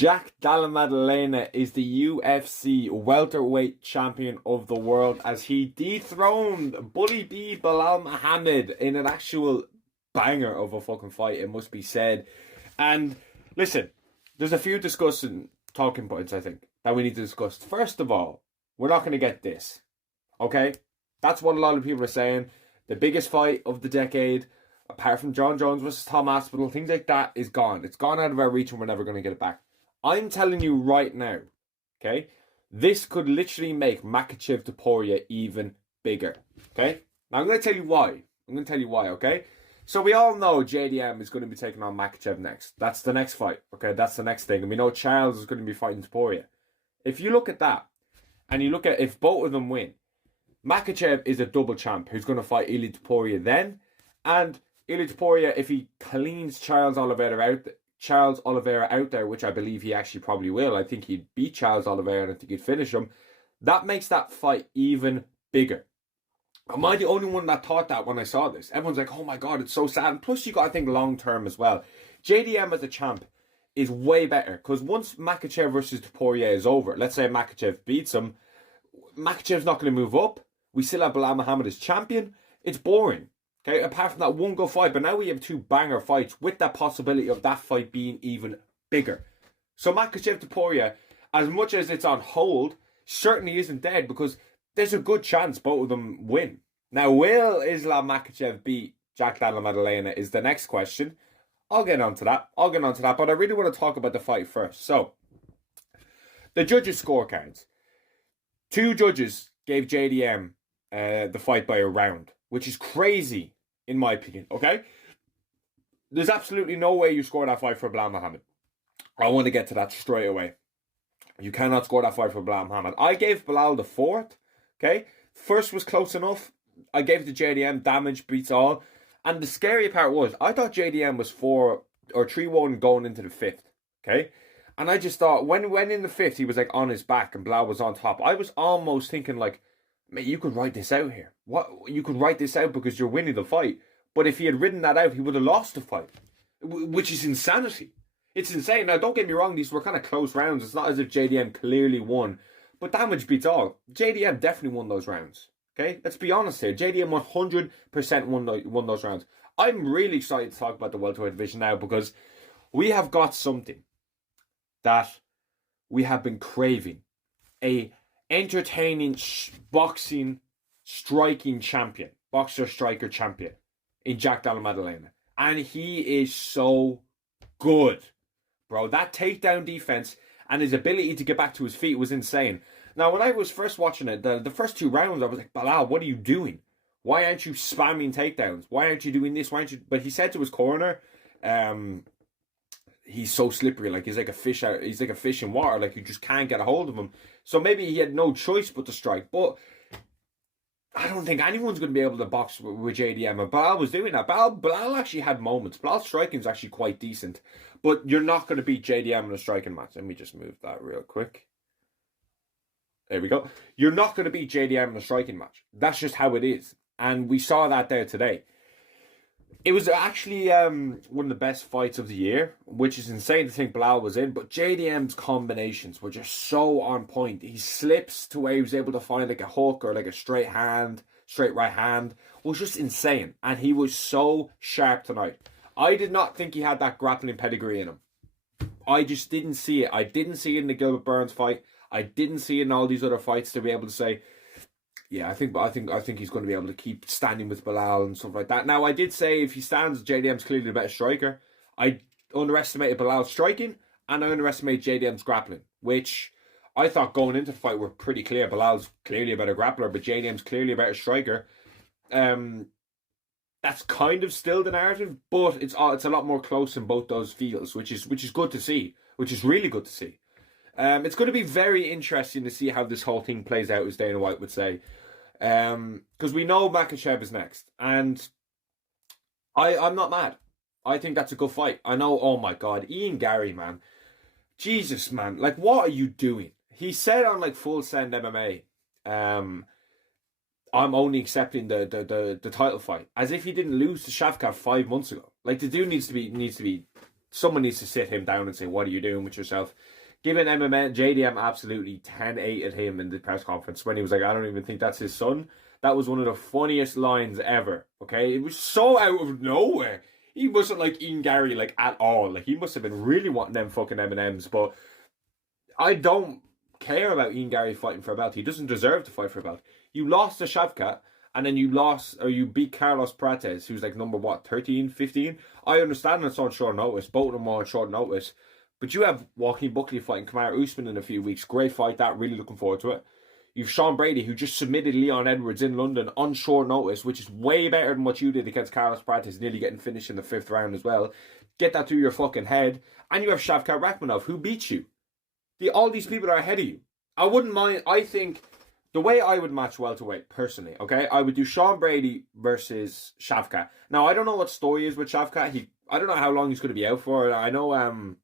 Jack Della Maddalena is the UFC welterweight champion of the world as he dethroned Bully B Belal Muhammad in an actual banger of a fucking fight, it must be said. And listen, there's a few discussing talking points, I think, that we need to discuss. First of all, we're not going to get this, okay? That's what a lot of people are saying. The biggest fight of the decade, apart from John Jones versus Tom Aspinall, things like that, is gone. It's gone out of our reach and we're never going to get it back. I'm telling you right now, okay? This could literally make Makhachev Topuria even bigger, okay? Now I'm going to tell you why. Okay? So we all know JDM is going to be taking on Makhachev next. That's the next fight, okay? That's the next thing. And we know Charles is going to be fighting Topuria. If you look at that, and you look at if both of them win, Makhachev is a double champ who's going to fight Ilia Topuria then. And Ilia Topuria, if he cleans Charles Oliveira out there, which I believe he actually probably will. I think he'd beat Charles Oliveira and I think he'd finish him. That makes that fight even bigger. Am I the only one that thought that when I saw this? Everyone's like, oh my God, it's so sad. And plus you got to think long term as well. JDM as a champ is way better because once Makhachev versus Topuria is over, let's say Makhachev beats him, Makhachev's not going to move up. We still have Belal Muhammad as champion. It's boring. Okay, apart from that one good fight, but now we have two banger fights with that possibility of that fight being even bigger. So Makhachev Topuria, as much as it's on hold, certainly isn't dead because there's a good chance both of them win. Now, will Islam Makhachev beat Jack Della Maddalena is the next question. I'll get onto that, but I really want to talk about the fight first. So, the judges' scorecards. Two judges gave JDM the fight by a round, which is crazy, in my opinion, okay? There's absolutely no way you score that fight for Belal Muhammad. I want to get to that straight away. You cannot score that fight for Belal Muhammad. I gave Belal the fourth, okay? First was close enough. I gave it to JDM, damage beats all. And the scary part was, I thought JDM was 4 or 3-1 going into the fifth, okay? And I just thought, when in the fifth, he was like on his back and Belal was on top. I was almost thinking like, mate, you could write this out here. What? You could write this out because you're winning the fight. But if he had written that out, he would have lost the fight. Which is insanity. It's insane. Now, don't get me wrong. These were kind of close rounds. It's not as if JDM clearly won. But damage beats all. JDM definitely won those rounds. Okay? Let's be honest here. JDM 100% won those rounds. I'm really excited to talk about the welterweight division now because we have got something that we have been craving. A entertaining boxing striking champion, boxer striker champion in Jack Della Maddalena. And he is so good, bro. That takedown defense and his ability to get back to his feet was insane. Now, when I was first watching it, the first two rounds, I was like, Belal, what are you doing? Why aren't you spamming takedowns? Why aren't you doing this? Why aren't you? But he said to his corner, he's so slippery, like he's like a fish out. He's like a fish in water, like you just can't get a hold of him. So maybe he had no choice but to strike. But I don't think anyone's going to be able to box with JDM. And Belal was doing that. Belal actually had moments. Belal's striking is actually quite decent, but you're not going to beat JDM in a striking match. Let me just move that real quick. There we go. You're not going to beat JDM in a striking match. That's just how it is, and we saw that there today. It was actually one of the best fights of the year, which is insane to think Belal was in. But JDM's combinations were just so on point. He slips to where he was able to find like a hook or like a straight right hand. It was just insane. And he was so sharp tonight. I did not think he had that grappling pedigree in him. I just didn't see it. I didn't see it in the Gilbert Burns fight. I didn't see it in all these other fights to be able to say, yeah, I think he's going to be able to keep standing with Belal and stuff like that. Now, I did say if he stands, JDM's clearly the better striker. I underestimated Belal's striking and I underestimated JDM's grappling, which I thought going into the fight were pretty clear. Belal's clearly a better grappler, but JDM's clearly a better striker. That's kind of still the narrative, but it's a lot more close in both those fields, which is good to see, which is really good to see. It's going to be very interesting to see how this whole thing plays out, as Dana White would say. Because we know Makhachev is next. And I'm not mad. I think that's a good fight. I know, oh my God, Ian Gary, man. Jesus, man. Like, what are you doing? He said on, like, Full Send MMA, I'm only accepting the title fight. As if he didn't lose to Shavkat 5 months ago. Like, the dude needs to be someone needs to sit him down and say, what are you doing with yourself? Given MMA, JDM absolutely 10-8'd him in the press conference when he was like, I don't even think that's his son. That was one of the funniest lines ever, okay? It was so out of nowhere. He wasn't like Ian Gary, like, at all. Like, he must have been really wanting them fucking M&Ms, but I don't care about Ian Gary fighting for a belt. He doesn't deserve to fight for a belt. You lost to Shavkat, and then you beat Carlos Prates, who's like number, 13, 15? I understand it's on short notice. Both of them are on short notice. But you have Joaquin Buckley fighting Kamaru Usman in a few weeks. Great fight, that. Really looking forward to it. You've Sean Brady, who just submitted Leon Edwards in London on short notice, which is way better than what you did against Carlos Prates, nearly getting finished in the 5th round as well. Get that through your fucking head. And you have Shavkat Rakhmonov, who beat you. All these people are ahead of you. I wouldn't mind. I think the way I would match welterweight, personally, okay, I would do Sean Brady versus Shavkat. Now, I don't know what story is with Shavkat. I don't know how long he's going to be out for. I know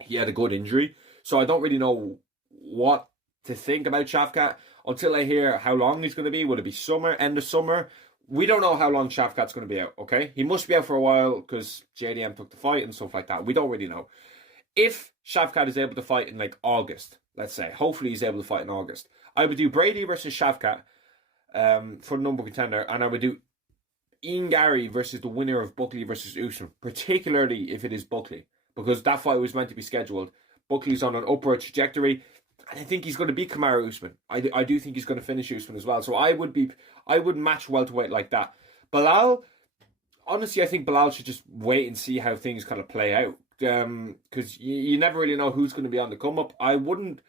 he had a good injury, so I don't really know what to think about Shavkat until I hear how long he's going to be. Will it be summer, end of summer? We don't know how long Shavkat's going to be out, okay? He must be out for a while because JDM took the fight and stuff like that. We don't really know. If Shavkat is able to fight in like August, let's say, hopefully he's able to fight in August, I would do Brady versus Shavkat for the number contender, and I would do Ian Gary versus the winner of Buckley versus Usman, particularly if it is Buckley, because that fight was meant to be scheduled. Buckley's on an upward trajectory, and I think he's going to beat Kamaru Usman. I do think he's going to finish Usman as well. So I would match welterweight like that. Belal, honestly, I think Belal should just wait and see how things kind of play out, because you never really know who's going to be on the come up. I wouldn't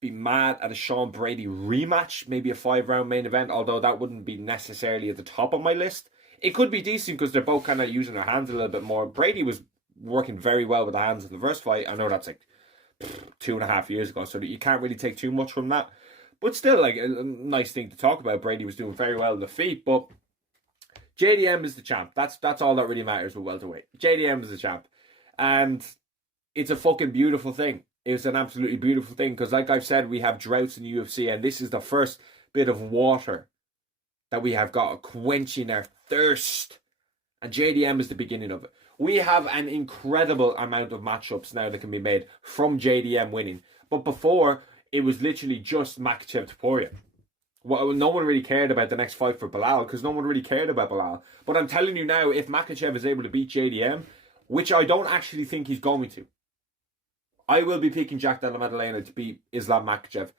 be mad at a Sean Brady rematch, maybe a 5-round main event, although that wouldn't be necessarily at the top of my list. It could be decent because they're both kind of using their hands a little bit more. Brady was working very well with the hands in the first fight. I know that's like 2.5 years ago, so that you can't really take too much from that. But still, like, a nice thing to talk about. Brady was doing very well in the feet, but JDM is the champ. That's all that really matters with welterweight. JDM is the champ. And it's a fucking beautiful thing. It's an absolutely beautiful thing because, like I've said, we have droughts in the UFC, and this is the first bit of water that we have got quenching our thirst. And JDM is the beginning of it. We have an incredible amount of matchups now that can be made from JDM winning. But before, it was literally just Makhachev Topuria. Well, no one really cared about the next fight for Belal because no one really cared about Belal. But I'm telling you now, if Makhachev is able to beat JDM, which I don't actually think he's going to, I will be picking Jack Della Maddalena to beat Islam Makhachev.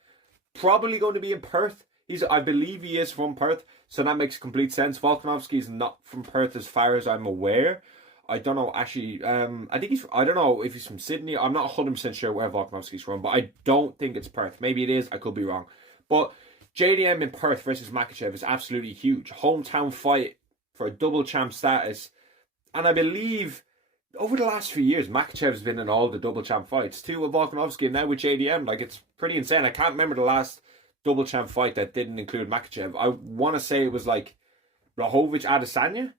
Probably going to be in Perth. I believe he is from Perth, so that makes complete sense. Volkanovski is not from Perth as far as I'm aware. I don't know, actually. I don't know if he's from Sydney. I'm not 100% sure where Volkanovski's from, but I don't think it's Perth. Maybe it is. I could be wrong. But JDM in Perth versus Makhachev is absolutely huge. Hometown fight for a double champ status. And I believe over the last few years, Makhachev's been in all the double champ fights too with Volkanovski and now with JDM. Like, it's pretty insane. I can't remember the last double champ fight that didn't include Makhachev. I want to say it was like Blachowicz Adesanya,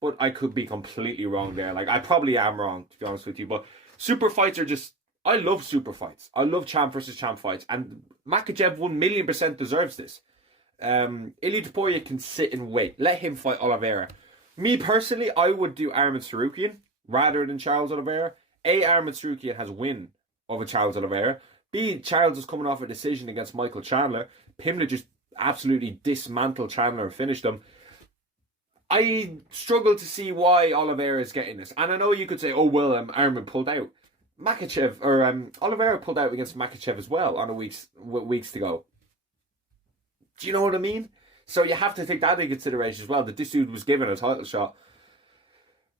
but I could be completely wrong there. Like, I probably am wrong, to be honest with you. But super fights are just... I love super fights. I love champ versus champ fights. And Makhachev 1,000,000% deserves this. Ilia Topuria can sit and wait. Let him fight Oliveira. Me personally, I would do Arman Tsarukyan rather than Charles Oliveira. A, Arman Tsarukyan has win over Charles Oliveira. B, Charles is coming off a decision against Michael Chandler. Pimlet just absolutely dismantled Chandler and finished him. I struggle to see why Oliveira is getting this. And I know you could say, oh, well, Arman pulled out. Oliveira pulled out against Makhachev as well on weeks to go. Do you know what I mean? So you have to take that into consideration as well, that this dude was given a title shot.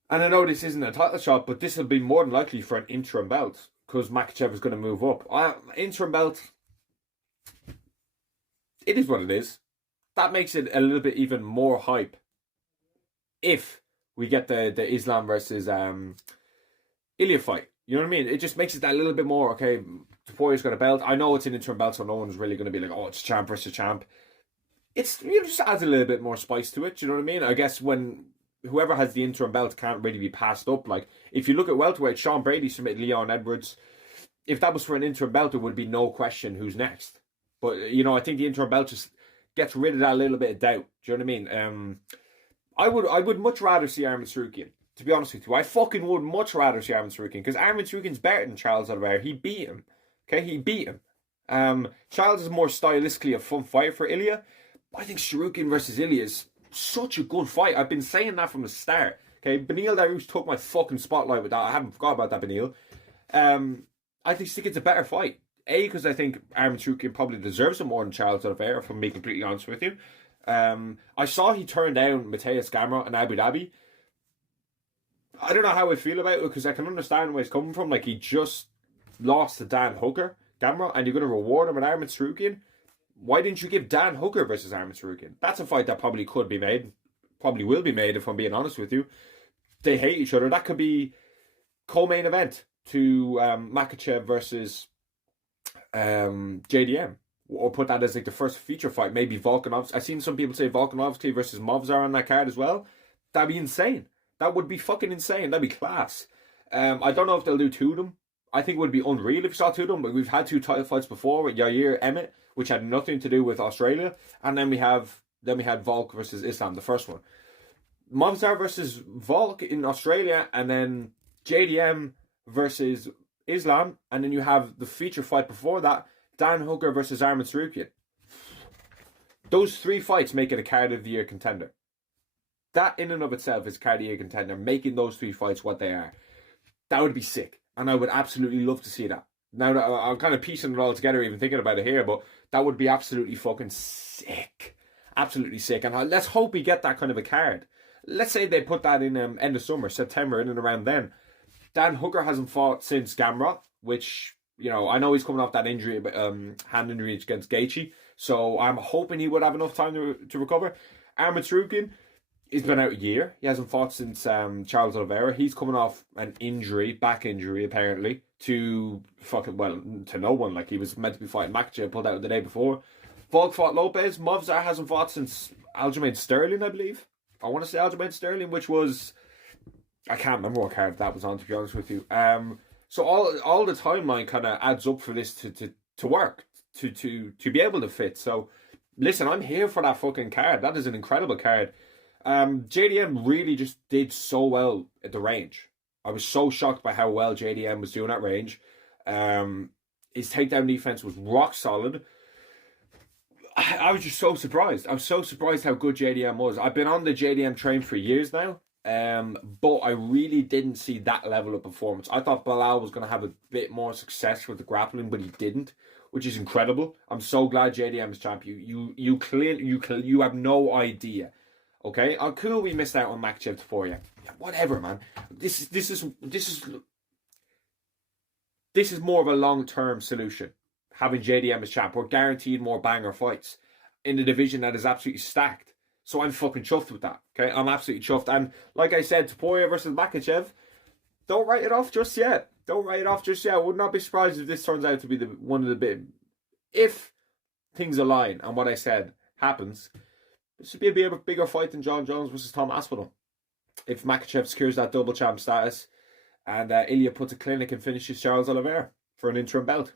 And I know this isn't a title shot, but this will be more than likely for an interim belt, because Makhachev is going to move up. Interim belt, it is what it is. That makes it a little bit even more hype if we get the Islam versus Ilia fight. You know what I mean? It just makes it that little bit more, okay, Topuria's got a belt. I know it's an interim belt, so no one's really going to be like, oh, it's champ versus champ. It just adds a little bit more spice to it, you know what I mean? I guess when whoever has the interim belt can't really be passed up. Like, if you look at welterweight, Sean Brady submitted Leon Edwards. If that was for an interim belt, there would be no question who's next. But, you know, I think the interim belt just gets rid of that little bit of doubt. Do you know what I mean? I would much rather see Arman Tsarukyan To be honest with you, I fucking would much rather see Arman Tsarukyan because Arman Tsarukyan's better than Charles Oliveira. He beat him. Okay, he beat him. Charles is more stylistically a fun fight for Ilya. I think Tsarukyan versus Ilya is such a good fight. I've been saying that from the start. Okay, Beneil Dariush took my fucking spotlight with that. I haven't forgot about that, Beneil. I think it's a better fight. Because I think Arman Tsarukyan probably deserves it more than Charles Oliveira, if I'm being completely honest with you. I saw he turned down Mateusz Gamrot in Abu Dhabi. I don't know how I feel about it because I can understand where he's coming from. Like, he just lost to Dan Hooker, Gamrot, and you're going to reward him with Arman Tsarukyan. Why didn't you give Dan Hooker versus Arman Tsarukyan? That's a fight that probably could be made. Probably will be made, if I'm being honest with you. They hate each other. That could be co-main event to Makhachev versus JDM. Or put that as like the first feature fight. Maybe Volkanovski. I've seen some people say Volkanovski versus Movsar on that card as well. That'd be insane. That would be fucking insane. That'd be class. I don't know if they'll do two of them. I think it would be unreal if you saw two of them. But we've had two title fights before with Yair Emmett, which had nothing to do with Australia, and then we had Volk versus Islam, the first one. Movsar versus Volk in Australia, and then JDM versus Islam, and then you have the feature fight before that, Dan Hooker versus Arman Tsarukyan. Those three fights make it a card of the year contender. That in and of itself is a card of the year contender, making those three fights what they are. That would be sick. And I would absolutely love to see that. Now that I'm kind of piecing it all together, even thinking about it here, but that would be absolutely fucking sick. Absolutely sick. And let's hope we get that kind of a card. Let's say they put that in end of summer, September, in and around then. Dan Hooker hasn't fought since Gamrot, which, you know, I know he's coming off that injury, hand injury against Gaethje, so I'm hoping he would have enough time to recover. Arman Tsarukyan, he's been out a year. He hasn't fought since Charles Oliveira. He's coming off an injury, back injury apparently, to no one. Like, he was meant to be fighting Makhachev, pulled out the day before. Volk fought Lopez. Movsar hasn't fought since Aljamain Sterling, I believe. I want to say Aljamain Sterling, which was, I can't remember what card that was on, to be honest with you. So all the timeline kind of adds up for this to work, to be able to fit. So listen, I'm here for that fucking card. That is an incredible card. JDM really just did so well at the range. I was so shocked by how well JDM was doing at range. His takedown defense was rock solid. I was just so surprised. I was so surprised how good JDM was. I've been on the JDM train for years now. But I really didn't see that level of performance. I thought Belal was going to have a bit more success with the grappling, but he didn't, which is incredible. I'm so glad JDM is champ. You have no idea. Okay, cool. We missed out on Makhachev for you. Yeah, whatever, man. This is more of a long-term solution. Having JDM as champ, we're guaranteed more banger fights in a division that is absolutely stacked. So I'm fucking chuffed with that. Okay, I'm absolutely chuffed. And like I said, Topuria versus Makhachev, don't write it off just yet. Don't write it off just yet. I would not be surprised if this turns out to be one of the big. If things align and what I said happens, this should be a bigger fight than John Jones versus Tom Aspinall. If Makhachev secures that double champ status and Ilya puts a clinic and finishes Charles Oliveira for an interim belt,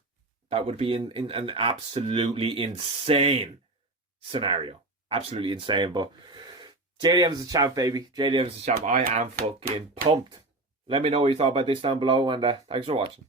that would be in an absolutely insane scenario. Absolutely insane, but JDM's the champ, baby. JDM's the champ. I am fucking pumped. Let me know what you thought about this down below, and thanks for watching.